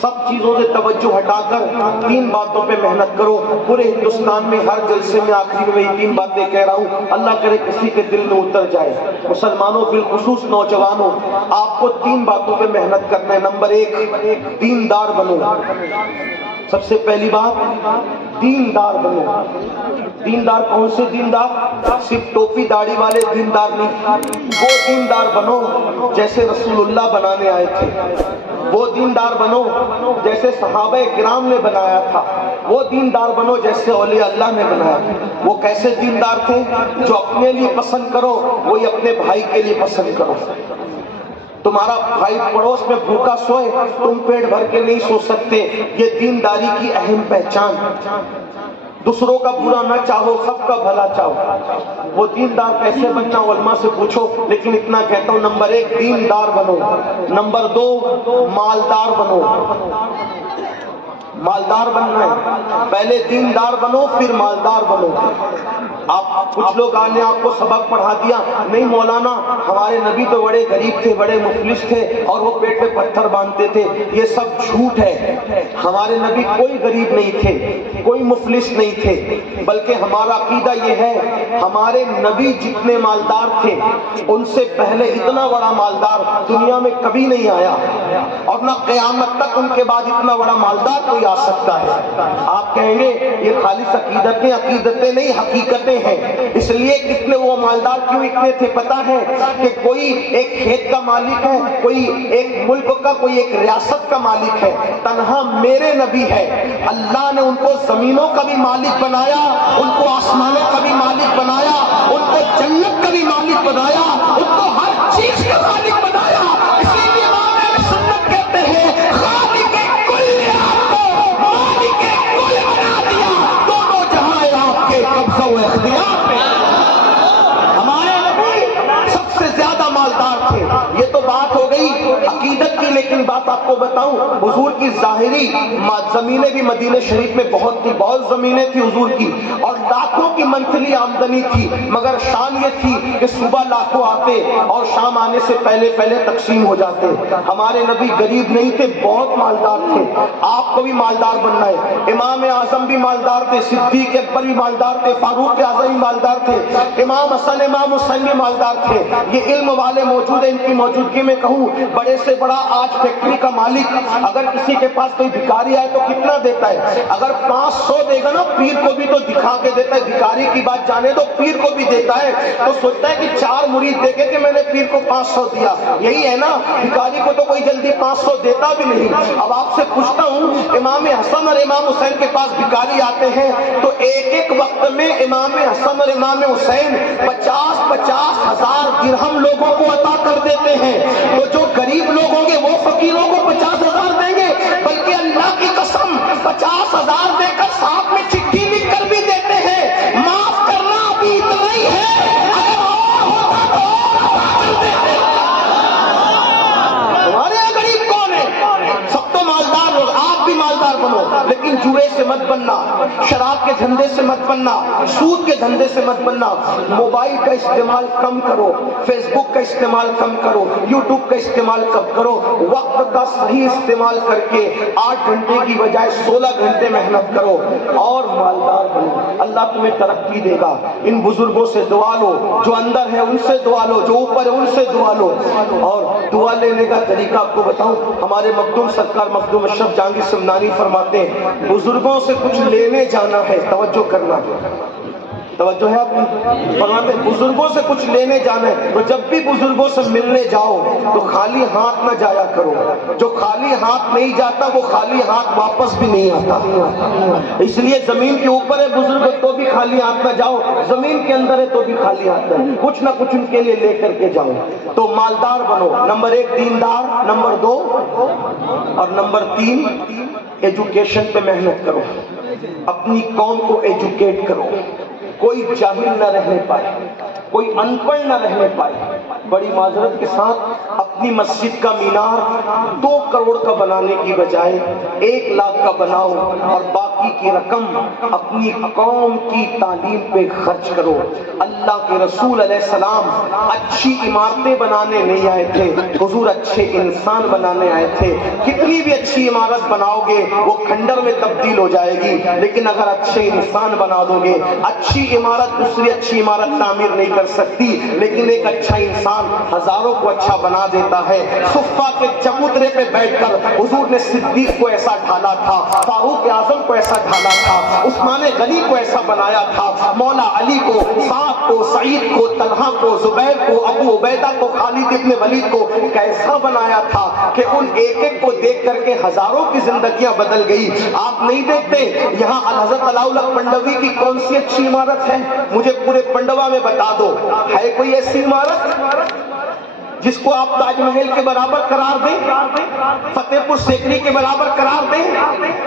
سب چیزوں سے توجہ ہٹا کر 3 باتوں پہ محنت کرو. پورے ہندوستان میں ہر جلسے میں آخری میں وہی 3 باتیں کہہ رہا ہوں, اللہ کرے کسی کے دل میں اتر جائے. مسلمانوں بالخصوص نوجوانوں, آپ کو 3 باتوں پہ محنت کرنا ہے. نمبر 1, دیندار بنو. سب سے پہلی بات, دیندار بنو. دیندار کون سے دیندار؟ صرف ٹوپی داڑھی والے دیندار نہیں, وہ دیندار بنو جیسے رسول اللہ بنانے آئے تھے. وہ دیندار بنو جیسے صحابہ کرام نے بنایا تھا. وہ دیندار بنو جیسے اولیاء اللہ نے بنایا تھا. وہ کیسے دیندار تھے؟ جو اپنے لیے پسند کرو وہی اپنے بھائی کے لیے پسند کرو. تمہارا بھائی پڑوس میں بھوکا سوئے, تم پیٹ بھر کے نہیں سو سکتے. یہ دینداری کی اہم پہچان. دوسروں کا برا نہ چاہو, سب کا بھلا چاہو. وہ دیندار کیسے بننا علماء سے پوچھو, لیکن اتنا کہتا ہوں, نمبر 1 دیندار بنو. نمبر 2 مالدار بنو. مالدار بننا ہے, پہلے دیندار بنو پھر مالدار بنو. آپ کچھ لوگ آنے آپ کو سبق پڑھا دیا, نہیں مولانا ہمارے نبی تو بڑے غریب تھے, بڑے مفلس تھے اور وہ پیٹ پہ پتھر باندھتے تھے. یہ سب جھوٹ ہے. ہمارے نبی کوئی غریب نہیں تھے, کوئی مفلس نہیں تھے, بلکہ ہمارا عقیدہ یہ ہے, ہمارے نبی جتنے مالدار تھے ان سے پہلے اتنا بڑا مالدار دنیا میں کبھی نہیں آیا, اور نہ قیامت تک ان کے بعد اتنا بڑا مالدار کوئی آ سکتا ہے. آپ کہیں گے یہ خالص عقیدتیں نہیں, حقیقتیں ہیں. اس لیے کتنے وہ مالدار کیوں اتنے تھے پتا ہے؟ کہ کوئی ایک کھیت کا مالک ہے, کوئی ایک ملک کا, کوئی ایک ریاست کا مالک ہے. تنہا میرے نبی ہے, اللہ نے ان کو زمینوں کا بھی مالک بنایا, ان کو آسمانوں کا بھی مالک بنایا, ان کو جنت کا بھی مالک بنایا, ان کو ہر چیز کا مالک بنایا. اسی لیے امام اہل سنت کہتے ہیں خالق کل نے آپ کو مالک کل بنا دیا. دونوں جہاں آپ کے قبضہ و اختیار میں. ہمارے نبی سب سے زیادہ مالدار تھے. یہ تو بات ہو گئی عقیدت کی, لیکن بات آپ کو بتاؤں, حضور کی ظاہری زمینیں بھی مدینہ شریف میں بہت تھی, بہت زمینیں تھی حضور کی, اور لاکھوں کی منتھلی آمدنی تھی. مگر شان یہ تھی کہ صبح لاکھوں آتے اور شام آنے سے پہلے پہلے تقسیم ہو جاتے. ہمارے نبی غریب نہیں تھے, بہت مالدار تھے. آپ کو بھی مالدار بننا ہے. امام اعظم بھی مالدار تھے, صدیق اکبر بھی مالدار تھے, فاروق اعظم بھی مالدار تھے, امام حسن امام حسین بھی مالدار تھے. یہ علم والے موجود ہیں, ان کی موجودگی میں کہوں, بڑے سے بڑا آج فیکٹری کا مالک اگر کسی کے پاس کوئی بھکاری آئے تو کتنا دیتا ہے؟ اگر 500 دے گا نا, پیر کو بھی تو دکھا کے دیتا ہے. بھکاری کی بات جانے دو, پیر کو بھی دیتا ہے. تو سوچتا ہے کہ 4 مرید دیکھے کہ میں نے پیر کو 500 دیا. یہی ہے نا, بھکاری کو تو کوئی جلدی 500 دیتا بھی نہیں. اب آپ سے پوچھتا ہوں, امام حسن اور امام حسین کے پاس بھکاری آتے ہیں تو ایک ایک وقت میں امام حسن اور امام حسین 50-50 ہزار درہم لوگوں کو عطا کر دیتے ہیں. تو جو غریب لوگ ہوں گے وہ فقیروں کو 50,000 دیں گے, بلکہ اللہ کی قسم 50,000 دے کر ساتھ میں چٹھی لکھ کر بھی دیتے ہیں, معاف کرنا ابھی اتنا ہی ہے, اگر اور ہوتا تو اور عطا کر دیتے. ہمارے یہاں غریب کون ہے؟ سب تو مالدار لوگ. آپ بھی مالدار بنو, لیکن جوئے سے مت بننا, شراب کے دھندے سے مت بننا, سود کے دھندے سے مت بننا. موبائل کا استعمال کم کرو, فیس بک کا استعمال کم کرو, یوٹیوب کا استعمال کم کرو. وقت کا صحیح استعمال کر کے 8 گھنٹے کی بجائے 16 گھنٹے محنت کرو اور مالدار بنو. اللہ تمہیں ترقی دے گا. ان بزرگوں سے دعا لو, جو اندر ہے ان سے دعا لو, جو اوپر ہے ان سے دعا لو. اور دعا لینے کا طریقہ آپ کو بتاؤں, ہمارے مخدوم سرکار مخدوم اشرف جہانگیر سمنانی فرماتے ہیں, بزرگوں سے کچھ لینے جانا ہے, توجہ کرنا, توجہ ہے آپ کی. فرماتے ہیں بزرگوں سے کچھ لینے جانا ہے, تو جب بھی بزرگوں سے ملنے جاؤ تو خالی ہاتھ نہ جایا کرو. جو خالی ہاتھ نہیں جاتا وہ خالی ہاتھ واپس بھی نہیں آتا. اس لیے زمین کے اوپر ہے بزرگ تو بھی خالی ہاتھ نہ جاؤ, زمین کے اندر ہے تو بھی خالی ہاتھ نہ, کچھ نہ کچھ ان کے لیے لے کر کے جاؤ. تو مالدار بنو. نمبر 1 دیندار, نمبر 2 اور نمبر 3 ایجوکیشن پہ محنت کرو. اپنی قوم کو ایجوکیٹ کرو, کوئی جاہل نہ رہنے پائے, کوئی ان پڑھ نہ رہنے پائے. بڑی معذرت کے ساتھ اپنی مسجد کا مینار 2 کروڑ کا بنانے کی بجائے 1 لاکھ کا بناؤ اور باقی کی رقم اپنی قوم کی تعلیم پہ خرچ کرو۔ اللہ کے رسول علیہ السلام اچھی عمارتیں بنانے نہیں آئے تھے، حضور اچھے انسان بنانے آئے تھے۔ کتنی بھی اچھی عمارت بناؤ گے وہ کھنڈر میں تبدیل ہو جائے گی، لیکن اگر اچھے انسان بنا دو گے، اچھی عمارت دوسری اچھی عمارت تعمیر نہیں کر سکتی، لیکن ایک اچھا انسان ہزاروں کو اچھا بنا دیتا ہے۔ صفہ کے چبوترے پہ بیٹھ کر حضور نے صدیق کو ایسا ڈھالا تھا، فاروق اعظم کو ایسا ڈھالا تھا، عثمان غنی کو ایسا بنایا تھا، مولا علی کو، سعد کو، سعید کو، طلحہ کو، زبیر کو، ابو عبیدہ کو، خالد ابن ولید کو کیسا بنایا تھا کہ ان ایک ایک کو دیکھ کر کے ہزاروں کی زندگیاں بدل گئی۔ آپ نہیں دیکھتے یہاں الحضرت علاؤالحق پنڈوی کی کون سی اچھی عمارت ہے؟ مجھے پورے پنڈوا میں بتا دو، ہے کوئی ایسی عمارت جس کو آپ تاج محل کے برابر قرار دیں، فتح پور سیکری کے برابر قرار دیں،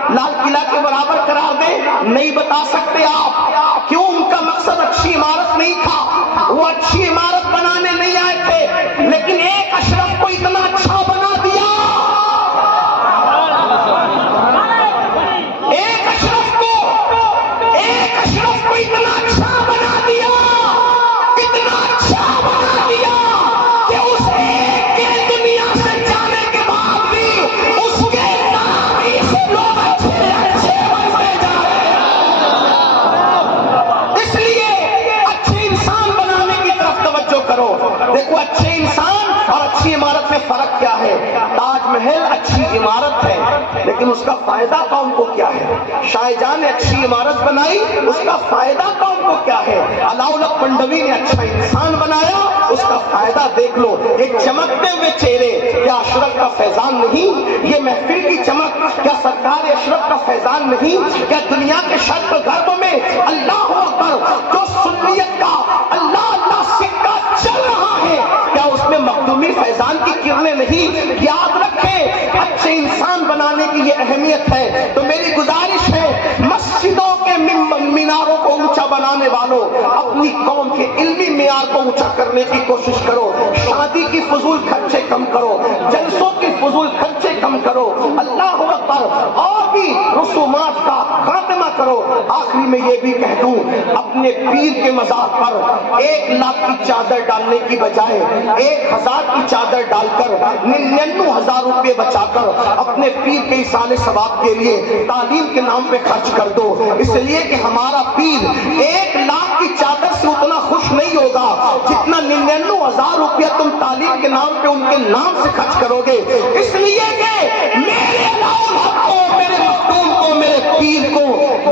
لال قلعہ کے برابر قرار دیں؟ نہیں بتا سکتے آپ۔ کیوں؟ ان کا مقصد اچھی عمارت نہیں تھا، وہ اچھی عمارت بنانے نہیں آئے تھے، لیکن ایک اشرف کو اتنا اچھا بنا دیا، ایک اشرف کو اتنا اچھا بنا دیا، اتنا اچھا بنا دیا کہ اس ایک کے دنیا سے جانے کے بعد بھی اس کے نام ہی سے لوگ اچھے بنتے جا رہے ہیں۔ اس لیے اچھے انسان بنانے کی طرف توجہ کرو۔ دیکھو اچھے انسان اور اچھی عمارت میں فرق کیا ہے؟ تاج محل اچھی عمارت ہے، لیکن اس کا فائدہ قوم کو کیا ہے؟ شاہ جہاں نے اچھی عمارت بنائی، اس کا فائدہ قوم کو کیا ہے؟ علاؤالحق پنڈوی نے اچھا انسان بنایا، اس کا فائدہ دیکھ لو۔ ایک چمکتے ہوئے چہرے، کیا اشرف کا فیضان نہیں؟ یہ محفل کی چمک کیا سرکار اشرف کا فیضان نہیں؟ کیا دنیا کے شرق و غرب میں اللہ اکبر جو سنیت کا اللہ اللہ سکہ چل رہا ہے، کیا اس میں مخدومی فیضان کی کرنیں نہیں؟ یاد رکھیں اچھے انسان بنانے کی یہ اہمیت ہے۔ تو میری گزارش ہے مسجدوں کے میناروں کو اونچا بنانے والوں، اپنی قوم کے علمی معیار کو اونچا کرنے کی کوشش کرو۔ شادی کی فضول خرچے کم کرو، جلسوں کی فضول خرچے کم کرو، اللہ اکبر، اور بھی رسومات کا خاتمہ کرو۔ آخری میں یہ بھی کہہ دوں، اپنے پیر کے مزار پر 1 لاکھ کی چادر ڈالنے کی بجائے 1000 کی چادر ڈال کر 99,000 روپے بچا کر اپنے پیر کے ایصال ثواب کے لیے تعلیم کے نام پہ خرچ کر دو، اس لیے کہ ہمارا پیر 1 لاکھ کی چادر سے اتنا خوش نہیں ہوگا جتنا 99,000 روپیہ تم تعلیم کے نام پہ ان کے نام سے خرچ کرو گے۔ اس لیے کہ میرے علاؤالحق کو، میرے مخدوم کو، میرے پیر کو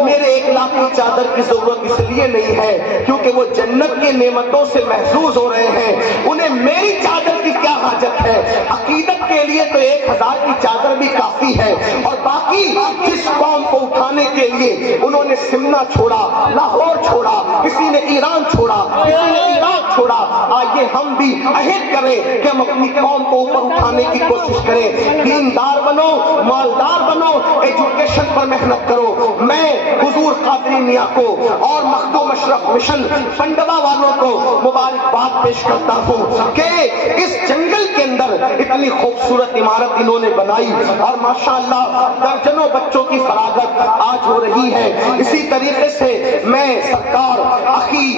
میرے 1 لاکھ کی چادر کی ضرورت اس لیے نہیں ہے کیونکہ وہ جنت کی نعمتوں سے محظوظ ہو رہے ہیں، انہیں میری چادر کی کیا حاجت ہے؟ عقیدت کے لیے تو 1000 کی چادر بھی کافی ہے۔ اور باقی جس قوم کو اٹھانے کے لیے انہوں نے سمنا چھوڑا، لاہور چھوڑا، کسی نے ایران چھوڑا، کسی نے عراق چھوڑا، آئیے ہم بھی عہد کریں کہ ہم اپنی قوم کو اوپر اٹھانے کی کوشش کریں۔ دیندار بنو، مالدار بنو، ایجوکیشن پر محنت کرو۔ میں حضور قادری میاں کو اور مخدوم اشرف مشن پنڈوا والوں کو مبارکباد پیش کرتا ہوں کہ اس جنگل کے اندر اتنی خوبصورت عمارت انہوں نے بنائی، اور ماشاءاللہ درجنوں بچوں کی فراغت آج ہو رہی ہے۔ اسی طریقے سے میں سرکار اخی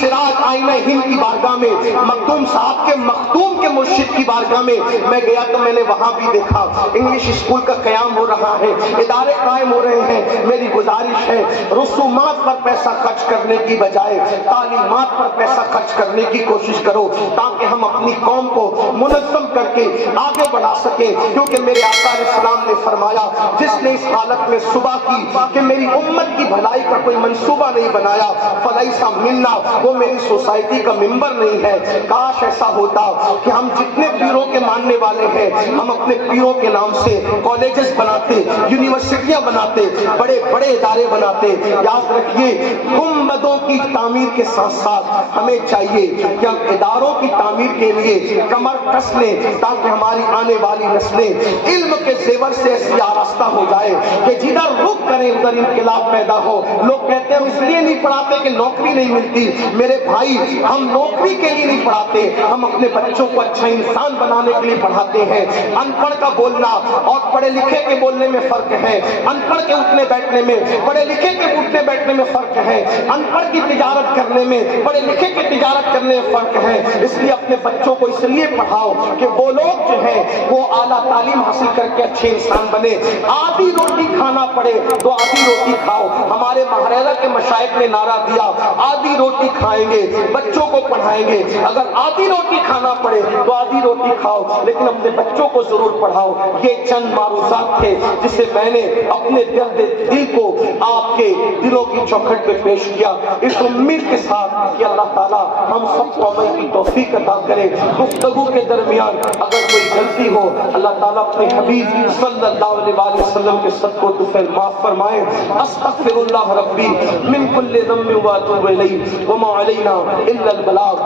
سراج آئینہ ہند کی بارگاہ میں، مخدوم صاحب کے مخدوم کے مرشد کی بارگاہ میں گیا تو میں نے وہاں بھی دیکھا انگلش اسکول کا قیام ہو رہا ہے، ادارے قائم ہو رہے ہیں۔ میری گزارش ہے رسومات پر پیسہ خرچ کرنے کی بجائے تعلیمات پر پیسہ خرچ کرنے کی کوشش کرو، تاکہ ہم اپنی قوم کو منظم کر کے آگے بڑھا سکیں، کیونکہ میرے آقا علیہ السلام نے فرمایا جس نے اس حالت میں صبح کی کہ میری امت کی بھلائی کا کوئی منصوبہ نہیں بنایا فلیسا منا، وہ میری سوسائٹی کا ممبر نہیں ہے۔ کاش ایسا ہوتا کہ ہم جتنے پیروں کے ماننے والے ہیں ہم اپنے پیروں کے نام سے کالجز بناتے، یونیورسٹیاں بناتے، بڑے بڑے ادارے بناتے۔ یاد رکھیے گنبدوں کی تعمیر کے ساتھ ساتھ ہمیں چاہیے کہ ہم اداروں کی تعمیر کے لیے کمر کس لیں، تاکہ ہماری آنے والی نسلیں علم کے زیور سے ایسی آراستہ ہو جائے کہ جدھر رخ کریں ادھر انقلاب پیدا ہو۔ لوگ کہتے ہیں ہم اس لیے نہیں پڑھاتے کہ نوکری نہیں ملتی۔ میرے بھائی ہم نوکری کے لیے نہیں پڑھاتے، ہم اپنے بچوں کو اچھا انسان بنانے کے لیے پڑھاتے ہیں۔ ان پڑھ کا بولنا اور پڑھے لکھے کے بولنے میں فرق ہے، ان پڑھ کے اٹھنے بیٹھنے میں، پڑھے لکھے کے اٹھنے بیٹھنے میں فرق ہے، ان پڑھ کی تجارت کرنے میں، پڑھے لکھے کی تجارت کرنے میں فرق ہے۔ اس لیے اپنے بچوں کو اس لیے پڑھاؤ کہ وہ لوگ جو ہیں وہ اعلیٰ تعلیم حاصل کر کے اچھے انسان بنے۔ آدھی روٹی کھانا پڑے تو آدھی روٹی کھاؤ۔ ہمارے مہاراجہ کے مشائخ نے نعرہ دیا، آدھی روٹی کھائیں گے، بچوں کو پڑھائیں گے۔ اگر آدھی روٹی کھانا پڑے تو آدھی روٹی کھاؤ، لیکن اپنے بچوں کو ضرور پڑھاؤ۔ یہ چند معروضات تھے جسے میں نے اپنے دل کو آپ کے دلوں کی چوکھٹ پہ پیش کیا، اس امید کے ساتھ کہ اللہ تعالیٰ ہم سب کو عمل کی توفیق عطا کرے۔ گفتگو کے درمیان اگر کوئی غلطی ہو، اللہ تعالیٰ اپنے حبیب صلی اللہ علیہ وآلہ وسلم کے صدقہ و طفیل معاف فرمائے۔ استغفر اللہ ربی من کل ذنب و اتوب الیہ وما علینا الا البلاغ۔